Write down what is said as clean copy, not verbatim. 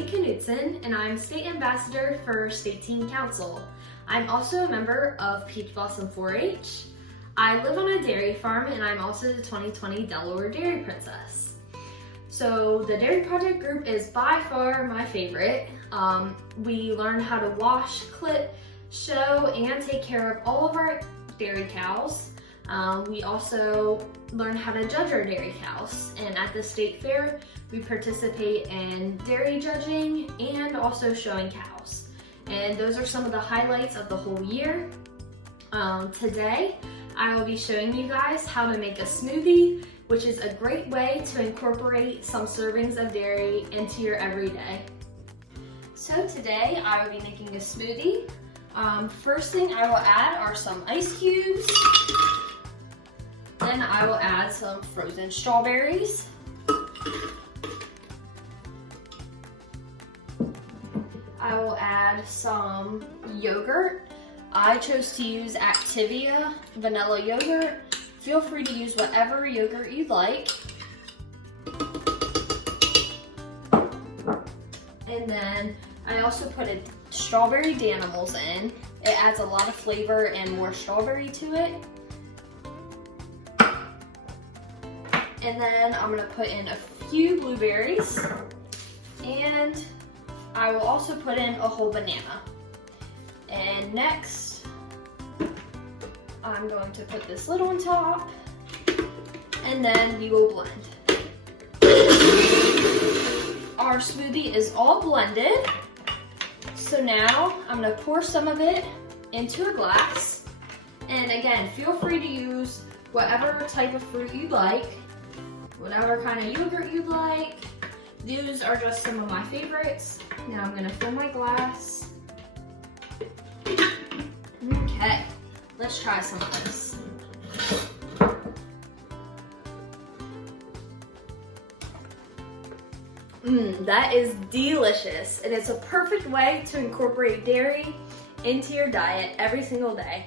Amy Knudsen, and I'm State Ambassador for State Teen Council. I'm also a member of Peach Blossom 4-H. I live on a dairy farm, and I'm also the 2020 Delaware Dairy Princess. So the Dairy Project group is by far my favorite. We learn how to wash, clip, show, and take care of all of our dairy cows. We also learn how to judge our dairy cows, and at the state fair we participate in dairy judging and also showing cows, and those are some of the highlights of the whole year. Today I will be showing you guys how to make a smoothie, which is a great way to incorporate some servings of dairy into your everyday. So today I will be making a smoothie. First thing I will add are some ice cubes. Then I will add some frozen strawberries. I will add some yogurt. I chose to use Activia vanilla yogurt. Feel free to use whatever yogurt you'd like. And then I also put strawberry Danimals in. It adds a lot of flavor and more strawberry to it. And then I'm gonna put in a few blueberries, and I will also put in a whole banana. And next, I'm going to put this lid on top, and then we will blend. Our smoothie is all blended. So now I'm gonna pour some of it into a glass. And again, feel free to use whatever type of fruit you'd like, whatever kind of yogurt you'd like. These are just some of my favorites. Now I'm gonna fill my glass. Okay, let's try some of this. That is delicious, and it's a perfect way to incorporate dairy into your diet every single day.